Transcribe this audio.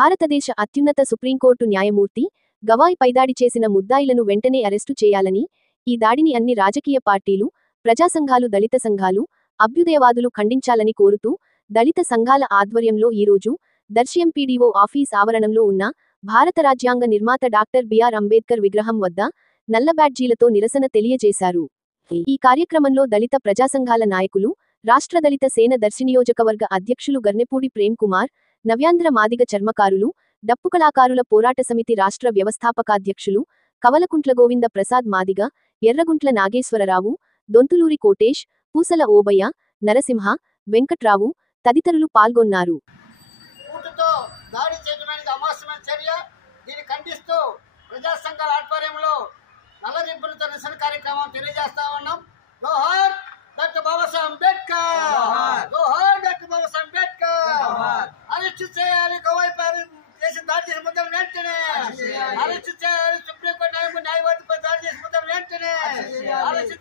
భారతదేశ అత్యున్నత సుప్రీంకోర్టు న్యాయమూర్తి గవాయ్ పైదాడి చేసిన ముద్దాయిలను వెంటనే అరెస్టు చేయాలని, ఈ దాడిని అన్ని రాజకీయ పార్టీలు, ప్రజాసంఘాలు, దళిత సంఘాలు, అభ్యుదయవాదులు ఖండించాలని కోరుతూ దళిత సంఘాల ఆధ్వర్యంలో ఈరోజు దర్శి ఎంపీడీఓ ఆఫీస్ ఆవరణంలో ఉన్న భారత రాజ్యాంగ నిర్మాత డాక్టర్ బిఆర్ అంబేద్కర్ విగ్రహం వద్ద నల్ల బ్యాడ్జీలతో నిరసన తెలియజేశారు. ఈ కార్యక్రమంలో దళిత ప్రజాసంఘాల నాయకులు, రాష్ట్ర దళిత సేన దర్శి నియోజకవర్గ అధ్యక్షులు గర్నెపూడి ప్రేమ్ కుమార్, నవ్యాంధ్ర మాదిగ చర్మకారులు, డప్పు కళాకారుల పోరాట సమితి రాష్ట్ర వ్యవస్థాపకాధ్యక్షులు కవలకుంట్ల గోవింద ప్రసాద్ మాదిగ, ఎర్రగుంట్ల నాగేశ్వరరావు, దొంతులూరి కోటేష్, పూసల ఓబయ్య, నరసింహ, వెంకట్రావు తదితరులు పాల్గొన్నారు. ప్రజా సంఘాల ఆధ్వర్యంలో నల్లరింపులతో నిరసన కార్యక్రమం తెలియజేస్తా ఉన్నాం. జోహార్ డాక్టర్ బాబాసాహెబ్ అంబేద్కర్, జోహార్ డాక్టర్ బాబాసాహెబ్ అంబేద్కర్. అరెస్టు చేయాలి గవాయ్ చేసిన దాడి చేసిన ముద్దాయిలను వెంటనే అరెస్టు చేయాలి. సుప్రీంకోర్టు న్యాయవాదిపై దాడి చేసిన ముద్దాయిలను వెంటనే అరెస్టు